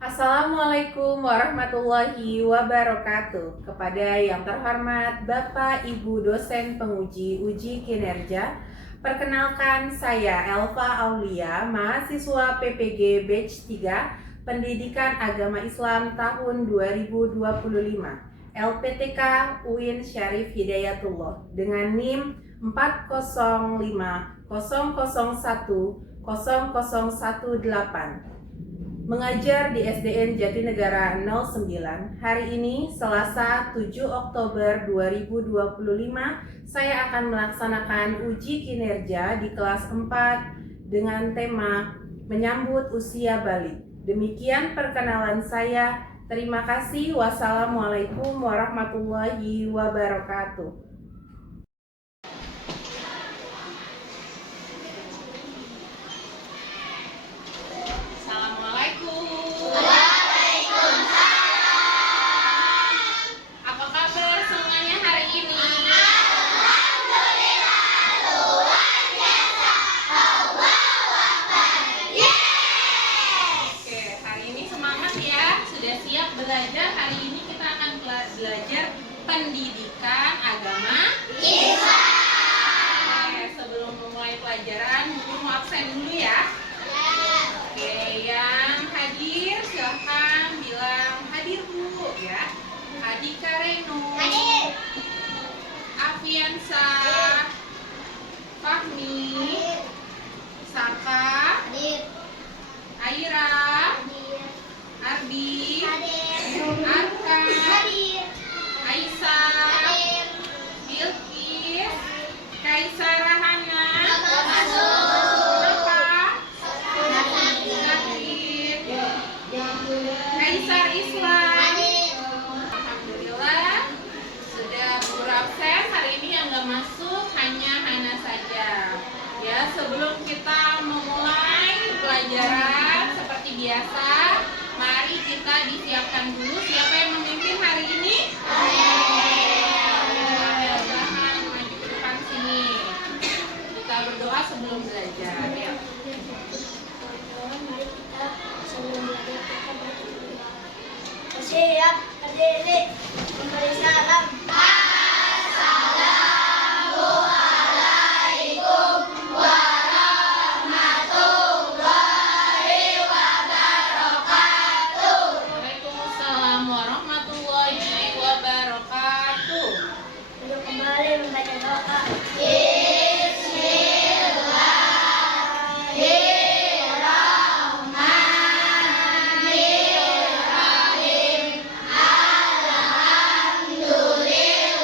Assalamualaikum warahmatullahi wabarakatuh. Kepada yang terhormat Bapak Ibu dosen penguji uji kinerja, perkenalkan saya Elva Aulia, mahasiswa PPG Batch 3, Pendidikan Agama Islam tahun 2025, LPTK UIN Syarif Hidayatullah dengan NIM 40500100118. Mengajar di SDN Jatinegara 09. Hari ini Selasa 7 Oktober 2025, saya akan melaksanakan uji kinerja di kelas 4 dengan tema menyambut usia balik. Demikian perkenalan saya. Terima kasih. Wassalamualaikum warahmatullahi wabarakatuh. Belajar hari ini kita akan belajar pendidikan agama Islam. Sebelum memulai pelajaran, Ibu mau absen dulu ya. Oke, yang hadir silahkan bilang hadir Bu ya. Adika Reno, Afiansa, Fahmi, Saka, Aira, Ardi, Arka, Aisyah, Bilkis, Kaisar Rahana, Kaisar Islam. Alhamdulillah sudah berabsen. Hari ini yang nggak masuk hanya Hana saja. Ya, sebelum kita memulai pelajaran seperti biasa, mari kita disiapkan dulu. Siapa yang memimpin hari ini? Silahkan maju ke depan sini. Kita berdoa sebelum belajar. Ya. Mari kita sebelum belajar kita berdoa. Siap, berdiri, memberi salam. Assalamualaikum warahmatullahi wabarakatuh. Waalaikumsalam warahmatullahi wabarakatuh. Untuk kembali membaca doa. Bismillahirrahmanirrahim. Alhamdulillah.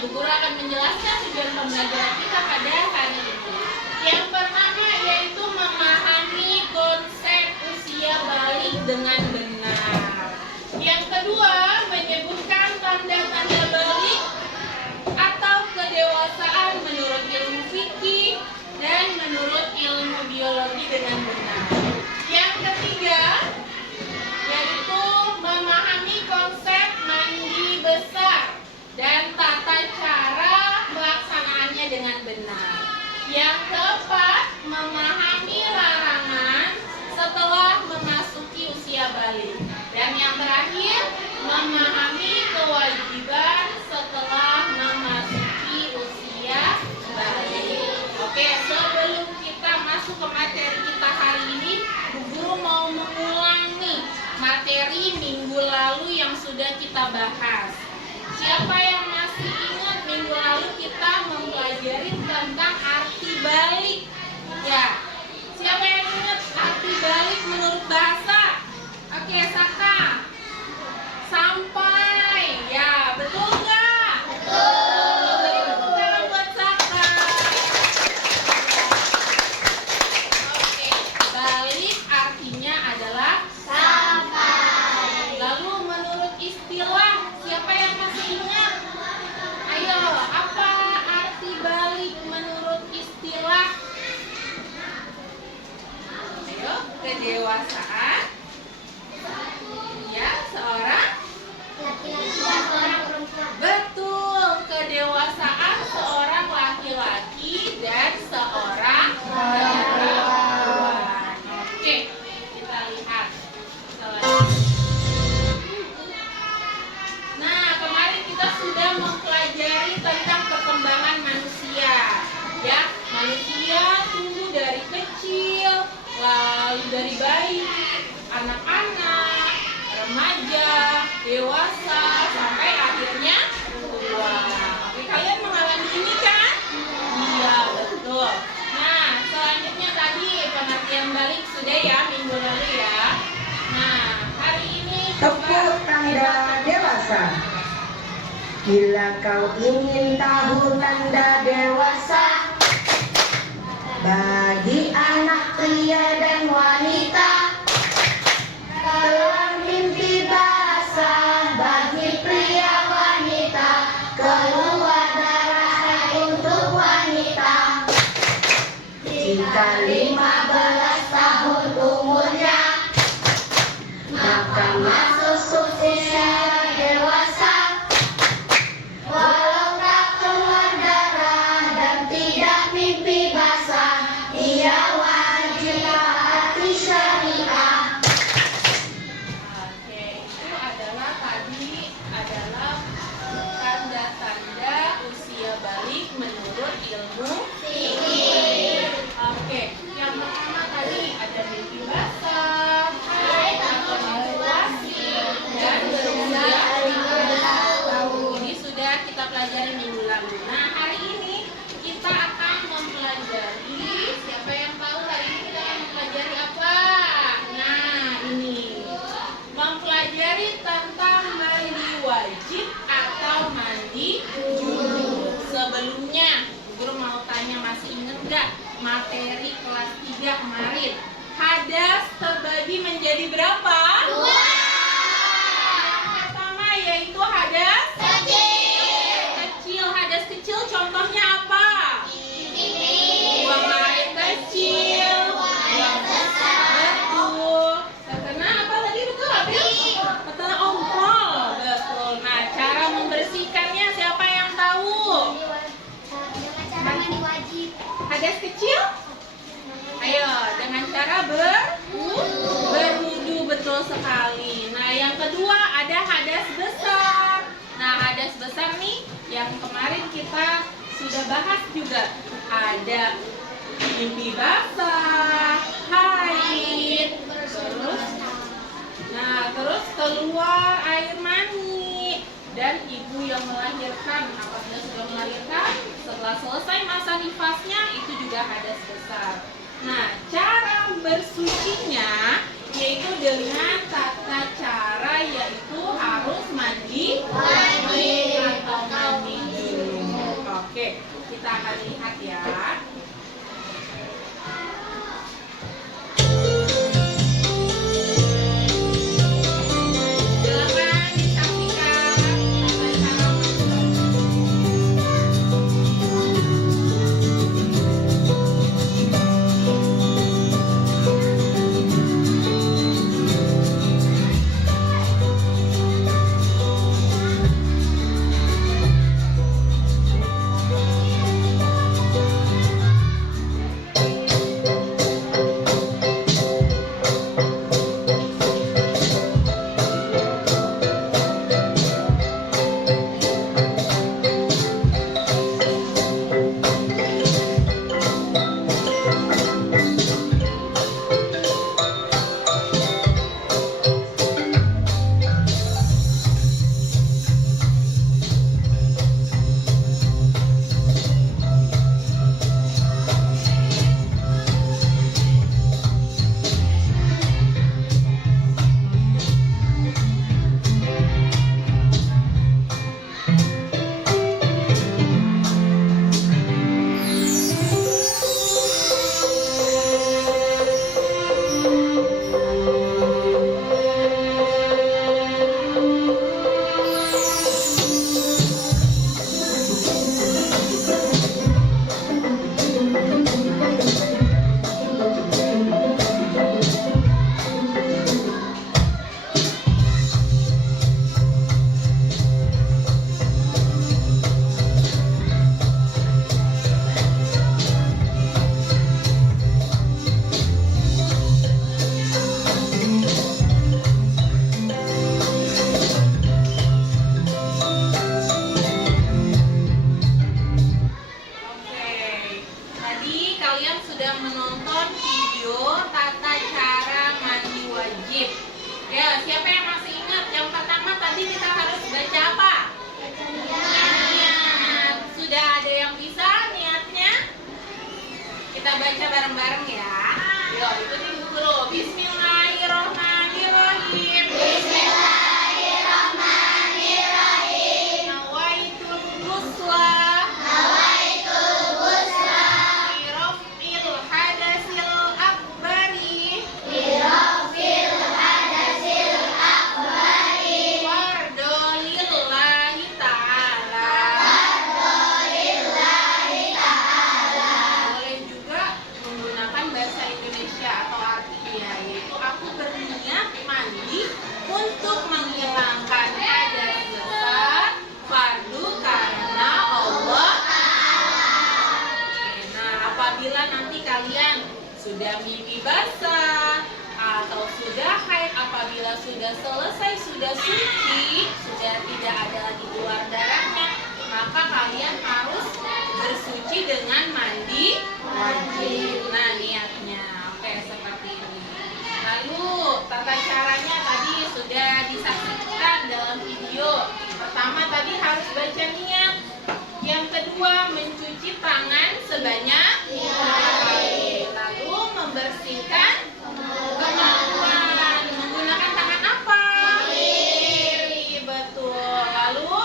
Bu Guru akan menjelaskan tujuan pembelajaran kita pada hari ini. Yang pertama yaitu memahami konsep usia balik dengan benar. Yang kedua, menyebutkan tanda-tanda balik atau kedewasaan menurut ilmu fikih dan menurut ilmu biologi dengan benar. Yang ketiga, yaitu memahami konsep mandi besar dan tata cara pelaksanaannya dengan benar. Yang keempat, memahami larangan setelah memasuki usia balik. Dan yang terakhir, memahami kewajiban setelah memasuki usia balik. Oke, sebelum kita masuk ke materi kita hari ini, Bu Guru mau mengulang nih materi minggu lalu yang sudah kita bahas. Siapa yang masih ingat minggu lalu kita mempelajari tentang arti balik? Ya, siapa yang ingat arti balik menurut bahasa? Oke, Saka. Sampai. Ya, betul nggak? Betul. Tepuk tangan buat Saka. Oke, balik artinya adalah sampai. Lalu menurut istilah, siapa yang masih ingat? Ayo, apa arti balik menurut istilah? Ayo, kedewasaan. Ya, seorang Laki-laki dan seorang perempuan. betul, kedewasaan seorang laki-laki dan seorang perempuan. Oke, kita lihat selanjutnya. Nah, kemarin kita sudah mempelajari tentang perkembangan manusia. Ya, manusia tumbuh dari kecil, lalu dari bayi, anak-anak, remaja, dewasa, sampai akhirnya tua. Oke, kalian mengalami ini kan? Iya, betul. Nah, selanjutnya tadi pengertian balik sudah ya minggu lalu ya. Nah, hari ini Tepuk tanda dewasa. Bila kau ingin tahu tanda dewasa, bagi anak pria dan wanita, keluar mimpi basah. Bagi pria wanita, keluar darah untuk wanita. Jika 15 tahun umurnya, maka masuk usia dewasa. Walau tak keluar darah dan tidak mimpi basah, ia wajib taati syariah. Oke, itu adalah tanda-tanda usia balik menurut ilmu fikih. Oke, yang pertama tadi ada mimpi basah, atau menstruasi, dan berusia 15 tahun. Ini sudah kita pelajari minggu lalu. Nah, hari ini kita akan mempelajari, siapa yang tahu hari ini kita akan mempelajari apa? Nah, ini mempelajari tentang mandi wajib atau mandi junub. Sebelumnya, Guru mau tanya, masih ingat nggak materi kelas 3 kemarin? Hadas terbagi menjadi berapa? 2. Yang pertama yaitu hadas kecil. Hadas kecil contohnya apa? Buang air kecil, buang besar. Betul. Terkena apa tadi, betul April? Terkena ompol. Betul. Nah, cara membersihkannya siapa yang tahu? Dengan cara mandi wajib. Hadas kecil? Ayo, dengan cara berwudu, betul sekali. Nah, yang kedua ada hadas besar. Nah, hadas besar nih yang kemarin kita sudah bahas juga. Ada mimpi basah, haid, terus keluar air mani, dan ibu yang melahirkan. Apabila sudah melahirkan, setelah selesai masa nifasnya, itu juga hadas besar. Nah, cara bersucinya yaitu dengan tata cara, yaitu harus mandi wajib atau mandi junub. kalian sudah menonton video tata cara mandi wajib. Ya, siapa yang masih ingat? Yang pertama tadi kita harus baca apa? Niat. Sudah ada yang bisa niatnya? Kita baca bareng-bareng ya. Yuk, ikutin guru. Bismillahirrahmanirrahim. Bismillahirrahmanirrahim. Nawaitul ghusla. Fi raf'il hadasil akbari. Fardolillahi ta'ala. Boleh juga menggunakan bahasa Indonesia atau artinya, yaitu aku berniat mandi untuk menghilangkan hadas besar fardu karena Allah. Oke, nah apabila nanti kalian sudah mimpi basah atau sudah haid, apabila sudah selesai, sudah suci, sudah tidak ada lagi keluar darahnya, maka kalian harus bersuci dengan mandi wajib. Nah, niatnya oke seperti ini. Lalu tata caranya tadi sudah disaksikan dalam video. Pertama tadi harus baca niat. Yang kedua mencuci tangan sebanyak 3 kali. Lalu membersihkan kemaluan. Menggunakan tangan apa? Kiri, betul. Lalu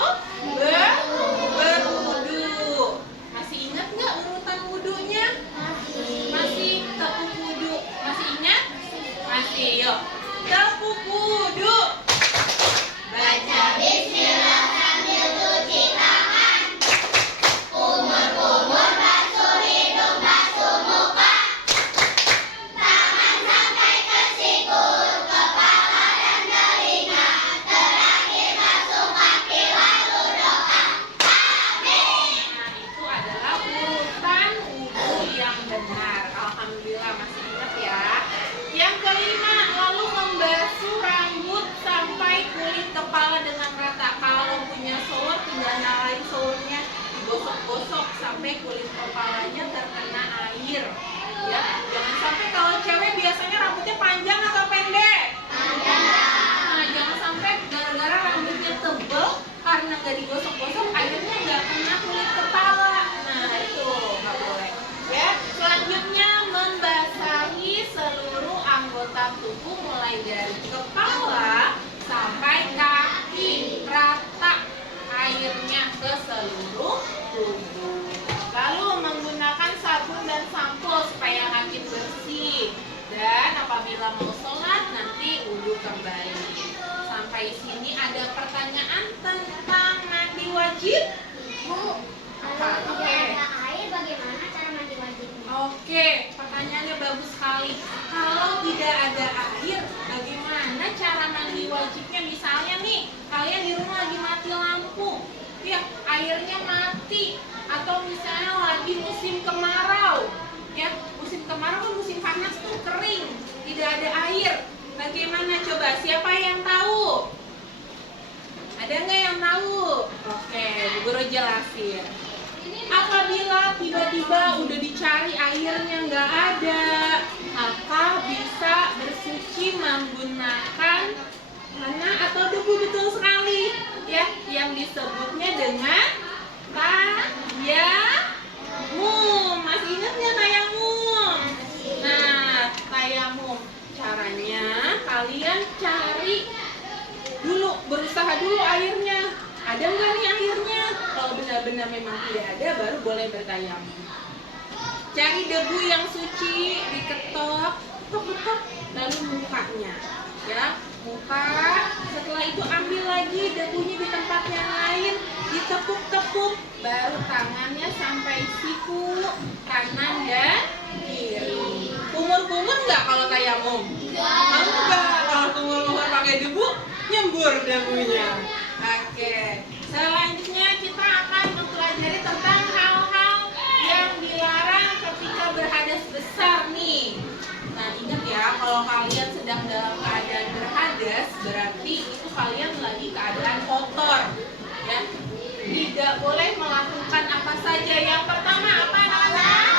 berwudu. Masih ingat nggak urutan wudunya? Masih. Tepuk wudu. Masih ingat? Masih. Yuk. Tepuk wudu. Baca bismillah sambil cuci tangan. Kumur-kumur basuh hidung, basuh muka. Tangan sampai ke sikut, kepala dan telinga. Terakhir basuh kaki lalu doa. Amin. Nah, itu adalah urutan wudu yang benar. Alhamdulillah masih ingat ya. Yang kelima, lalu membasuh rambut sampai kulit kepala dengan rata. Kalau punya shower, tinggal nyalain showernya, digosok-gosok sampai kulit kepalanya terkena air. Ya, jangan sampai kalau cewek biasanya rambutnya panjang atau pendek? Panjang. Nah, jangan sampai gara-gara rambutnya tebal karena nggak digosok-gosok, akhirnya nggak kena kulit kepala. Nah, itu nggak boleh. Ya, selanjutnya membasahi seluruh anggota tubuh mulai dari kepala sampai kaki, rata airnya ke seluruh tubuh. Lalu menggunakan sabun dan sampo supaya kaki bersih. Dan apabila mau sholat nanti wudu kembali. Sampai sini ada pertanyaan tentang mandi wajib? Bu, kalau tidak ada air bagaimana cara mandi wajibnya? Oke, pertanyaannya bagus sekali. Kalau tidak ada air, bagaimana cara mandi wajibnya? Misalnya nih, kalian di rumah lagi mati lampu, ya airnya mati, atau misalnya lagi musim kemarau, ya musim kemarau kan musim panas tuh kering, tidak ada air. Bagaimana coba? Siapa yang tahu? Ada nggak yang tahu? Oke, Bu Guru jelasin. Apabila tiba-tiba udah dicari airnya nggak ada, maka bisa bersuci menggunakan tanah atau debu, betul sekali ya, yang disebutnya dengan tayamum. Masih ingat nggak tayamum? Nah, tayamum caranya kalian cari dulu, berusaha dulu airnya. Ada nggak nih airnya? Kalau benar-benar memang tidak ada, baru boleh bertayamum. Cari debu yang suci, diketok, ketok, lalu mukanya, ya muka. Setelah itu ambil lagi debunya di tempat yang lain, ditepuk-tepuk, baru tangannya sampai siku kanan dan kiri. Kumur-kumur nggak kalau tayamum? Enggak. Kalau kumur-kumur pakai debu, nyembur debunya. Oke, selanjutnya kita akan mempelajari tentang hal-hal yang dilarang ketika berhadas besar nih. Nah, ingat ya, kalau kalian sedang dalam keadaan berhadas, berarti itu kalian lagi keadaan kotor, ya. Tidak boleh melakukan apa saja. Yang pertama apa, anak-anak?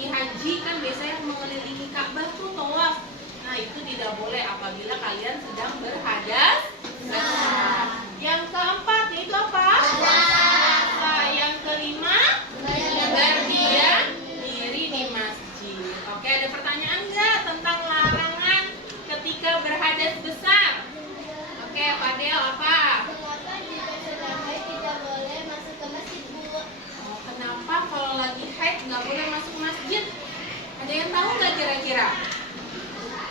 pergi haji kan biasanya mengelilingi Ka'bah tuh tawaf. Nah, itu tidak boleh apabila kalian sedang berhadas besar. Yang keempat yaitu apa? Puasa. Yang kelima, berdiam diri di masjid. Oke, ada pertanyaan nggak tentang larangan ketika berhadas besar? Oke, Fadel apa? Kenapa jika sedang haid tidak boleh masuk ke masjid, Bu? Kenapa kalau lagi haid nggak boleh masuk masjid? Ada yang tahu nggak kira-kira?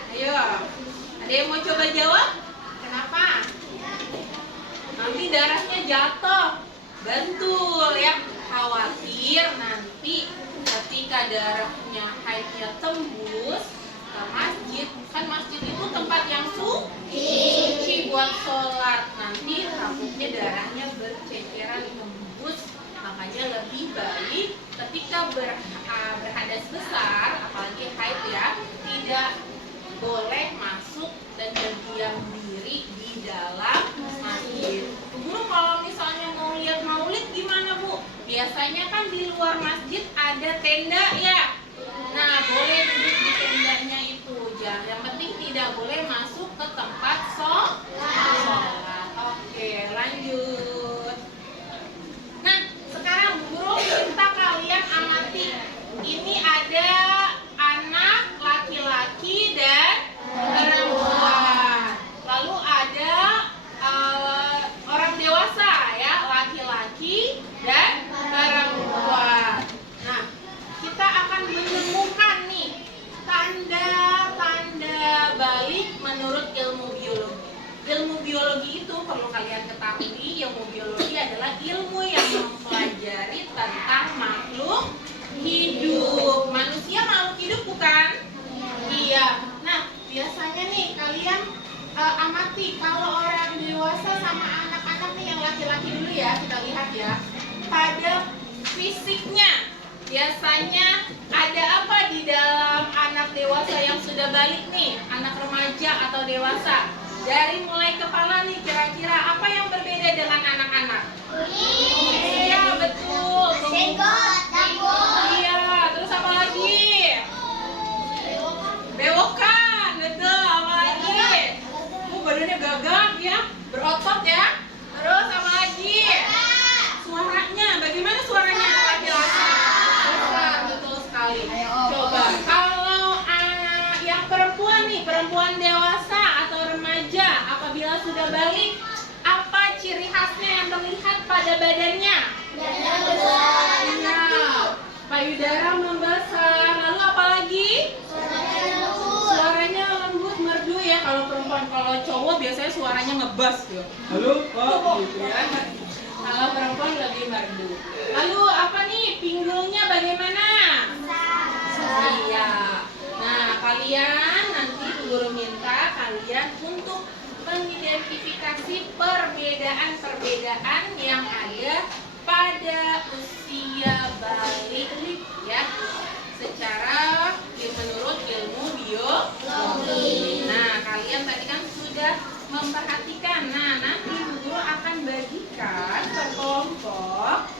Ayo, ada yang mau coba jawab? Kenapa? Nanti darahnya jatuh. Betul ya. Khawatir nanti ketika darahnya haidnya tembus ke masjid, kan masjid itu tempat yang suci buat sholat. Nanti takutnya darahnya berceceran tembus. Makanya lebih baik ketika berhadas besar, apalagi haid ya, tidak boleh masuk dan berdiam diri di dalam masjid. Bu, kalau misalnya mau lihat maulid gimana, Bu? Biasanya kan di luar masjid ada tenda ya. Nah, boleh duduk di tendanya itu. Yang penting tidak boleh masuk ke tempat sholat. Oke, lanjut. Nah, sekarang Bu Guru minta kalian amati. Ini ada anak laki-laki dan perempuan. Lalu ada orang dewasa ya, laki-laki dan perempuan. Nah, kita akan menemukan nih tanda-tanda balik menurut ilmu biologi. Ilmu biologi itu perlu kalian ketahui, ilmu biologi adalah ilmu yang mempelajari tentang makhluk hidup. Manusia makhluk hidup bukan? Iya. Nah, biasanya nih kalian amati kalau orang dewasa sama anak-anak nih yang laki-laki dulu ya, kita lihat ya. Pada fisiknya biasanya ada apa di dalam anak dewasa yang sudah balik nih, anak remaja atau dewasa? Dari mulai kepala nih, kira-kira apa yang berbeda dengan anak-anak? Iya, betul. Iya, terus apa lagi? Bewokan, betul. Apa lagi? Badannya gagah ya, berotot ya. Terus apa lagi? Suaranya, bagaimana suaranya laki-laki? Besar, betul sekali. Coba, kalau yang perempuan nih, perempuan dewasa atau remaja, apabila sudah balik, apa ciri khasnya yang terlihat pada badannya? Iya, payudara membesar. Lalu apa lagi? Suaranya lembut, merdu ya kalau perempuan. Kalau cowok biasanya suaranya ngebas ya. Halo, Pak, gitu ya. Kalau perempuan lebih merdu. Lalu apa nih? Pinggulnya bagaimana? Iya. Nah, kalian nanti guru minta kalian untuk mengidentifikasi perbedaan-perbedaan yang ada pada usia balik ya, secara menurut ilmu biologi. Nah, kalian tadi kan sudah memperhatikan. Nah, nanti guru akan bagikan per kelompok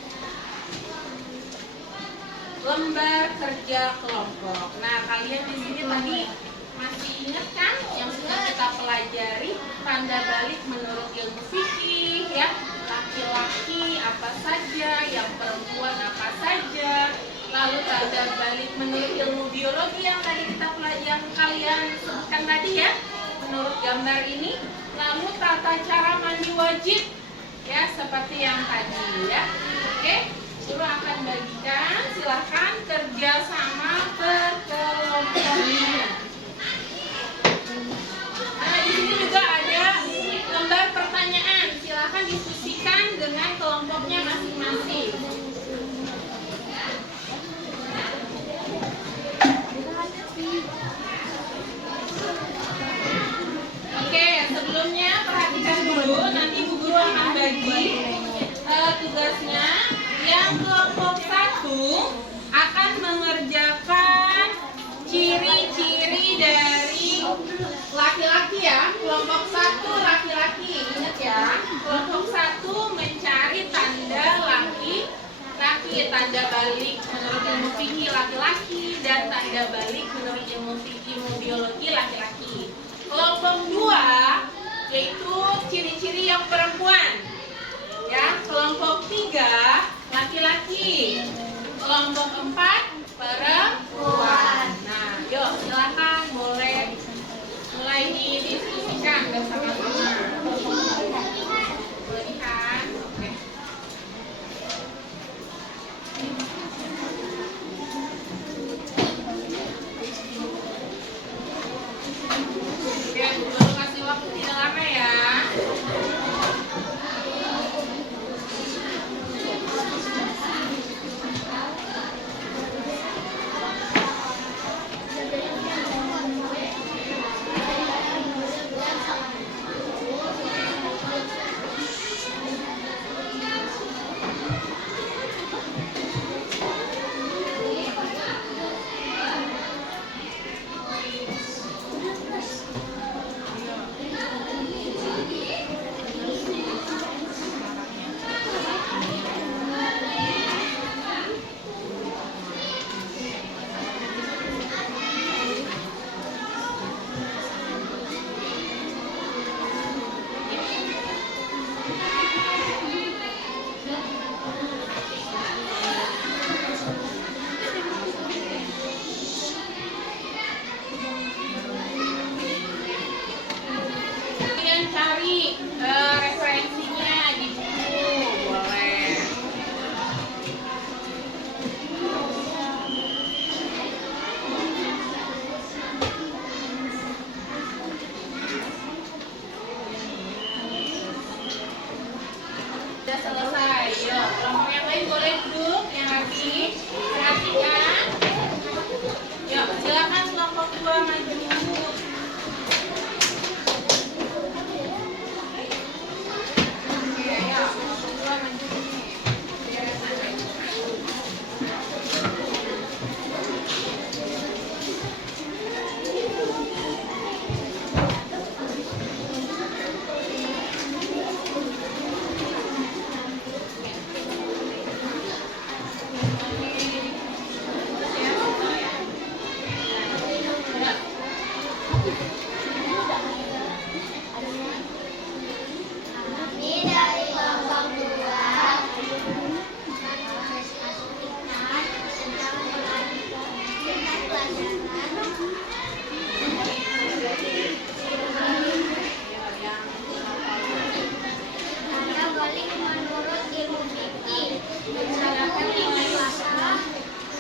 lembar kerja kelompok. Nah, kalian di sini tadi masih ingat kan yang sudah kita pelajari tanda balik menurut ilmu fikih ya, laki-laki apa saja, yang perempuan apa saja. Lalu tanda balik menurut ilmu biologi yang tadi kita pelajari, yang kalian sebutkan tadi ya, menurut gambar ini. Lalu tata cara mandi wajib ya, seperti yang tadi ya. Oke, guru akan bagikan, silahkan kerja sama berkelompoknya. Nah, di sini juga ada lembar pertanyaan, silahkan diskusikan dengan kelompoknya masing-masing. Oke, sebelumnya perhatikan dulu, nanti Bu Guru akan bagi tugasnya. Yang kelompok 1 akan mengerjakan ciri-ciri dari laki-laki ya. Kelompok 1 laki-laki, ingat ya. Kelompok 1 mencari tanda laki-laki. laki-laki, tanda balik menurut ilmu fikih laki-laki, dan tanda balik menurut ilmu biologi laki-laki. Kelompok 2 yaitu ciri-ciri yang perempuan. Ya, kelompok 3 laki-laki. Kelompok 4 perempuan. Nah, yuk silakan mulai didiskusikan bersama-sama. Boleh kan? Oke. Oke, baru kasih waktu tidak lama ya. Kalian cari referensinya di buku, boleh. Sudah selesai. Yuk, kelompok yang lain boleh duduk. Yang lagi perhatikan. Yuk, silakan kelompok 2 maju. Ini dari kelompok 2 tanda balik menurut ilmu fikih. Misalkan dewasa,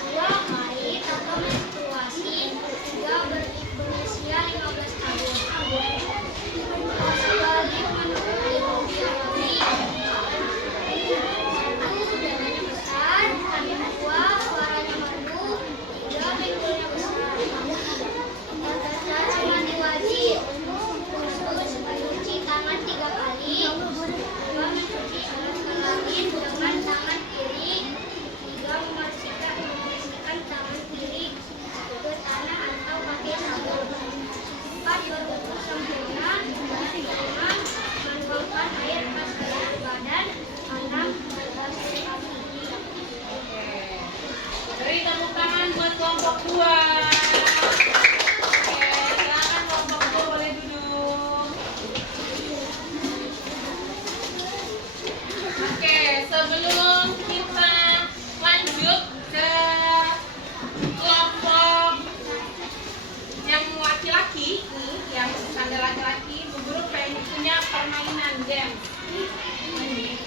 2 haid atau menstruasi, 3 berusia 15 tahun. Balik menurut ilmu biologi. 1 darahnya besar, 2 suaranya merdu, 3 pinggulnya besar. Cara mandi wajib. Khusus mencuci tangan 3 kali. 2 mencuci alat kelamin dengan tangan kiri. 3 membersihkan tangan kiri ke tanah atau pakai sabun. 4 berwudu sempurna. 5 menuangkan air ke seluruh badan. 6 membasuh kaki. Beri tepuk tangan buat kelompok 2. Oke, silakan kelompok 2 boleh duduk. Oke, sebelum kita lanjut ke kelompok yang laki-laki nih, yang tanda laki-laki, Bu Guru punya permainan game.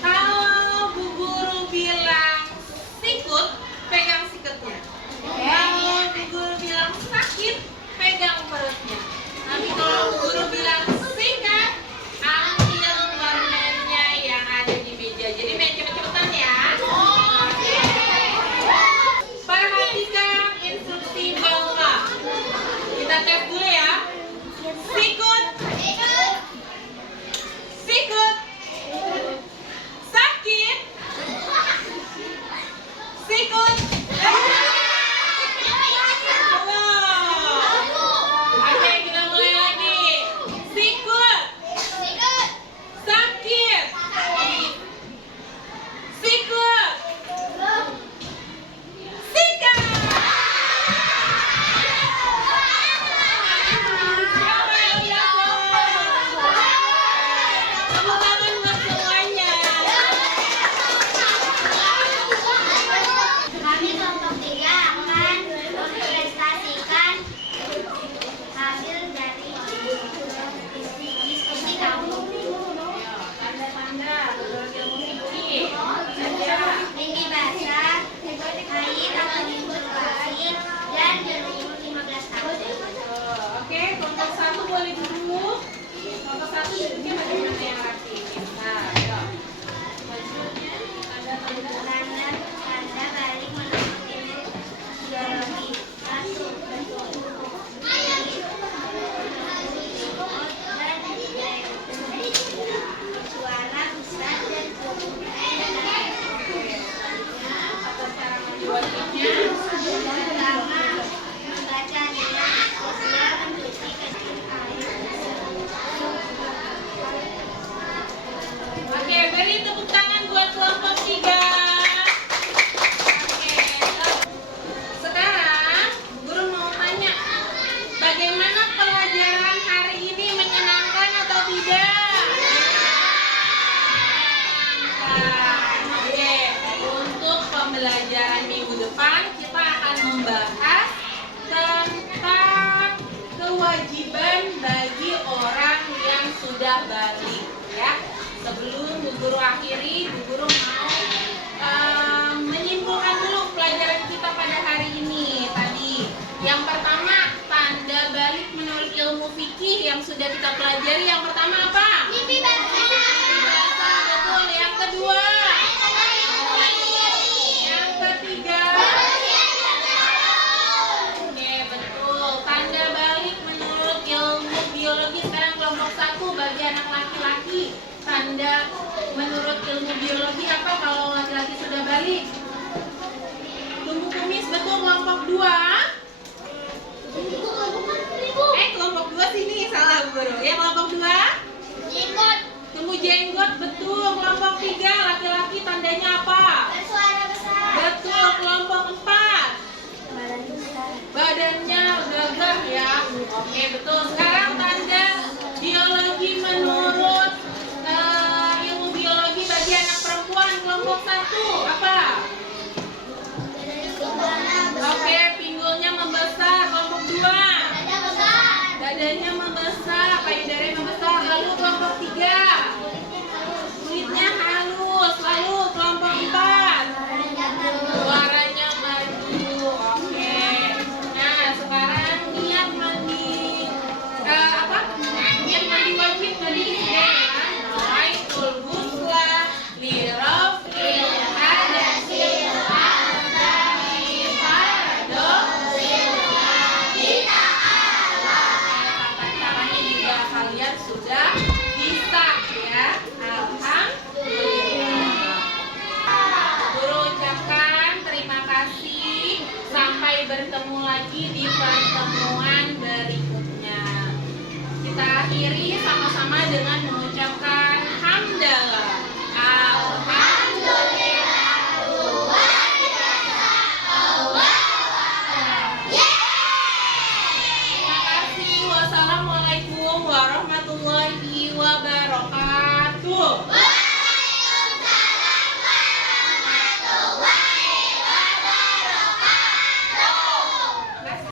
Kalau Bu Guru bilang sikut, pegang sikutnya. Kalau Bu Guru bilang sakit, pegang perutnya. Tapi kalau Bu Guru bilang sikat, ambil permennya yang ada di meja. Jadi main cepet-cepetan ya. Perhatikan instruksi bawah. Kita tes dulu ya. Sikut, sikut, depan kita akan membahas tentang kewajiban bagi orang yang sudah balik ya. Sebelum Bu Guru akhiri, Bu Guru mau menyimpulkan dulu pelajaran kita pada hari ini tadi. Yang pertama, tanda balik menurut ilmu fikih yang sudah kita pelajari. Yang pertama apa? Mimpi basah. Betul. Yang kedua? Yang ketiga? Oke, betul. Tanda balik menurut ilmu biologi sekarang kelompok 1 bagi anak laki-laki. Tanda menurut ilmu biologi apa kalau laki-laki sudah balik? Tumbuh kumis, betul. Kelompok 2? Kelompok 2 sini salah Bu Guru. Ya, kelompok 2? Jenggot. Tumbuh jenggot, betul. Kelompok 3 laki-laki tandanya apa? Bersuara besar. Betul. Kelompok 4 Badan besar. badannya gagah ya. Oke, betul. Sekarang tanda biologi menurut ilmu biologi bagi anak perempuan kelompok 1 apa? Oke, pinggulnya membesar. Kelompok 2 dadanya membesar, payudaranya membesar. Lalu kelompok 3 kulitnya halus. Lalu kelompok 4 suaranya merdu. Oke. Nah, sekarang niat mandi niat mandi wajib tadi ya. Nawaitul ghusla li raf'il hadatsil akbari fardo. Caranya juga kalian sudah bisa ya. Alhamdulillah. Guru ucapkan terima kasih. Sampai bertemu lagi di pertemuan berikutnya. Kita akhiri sama-sama dengan mengucapkan hamdalah. Alhamdulillah. Terima kasih. Wassalamualaikum warahmatullahi wabarakatuh.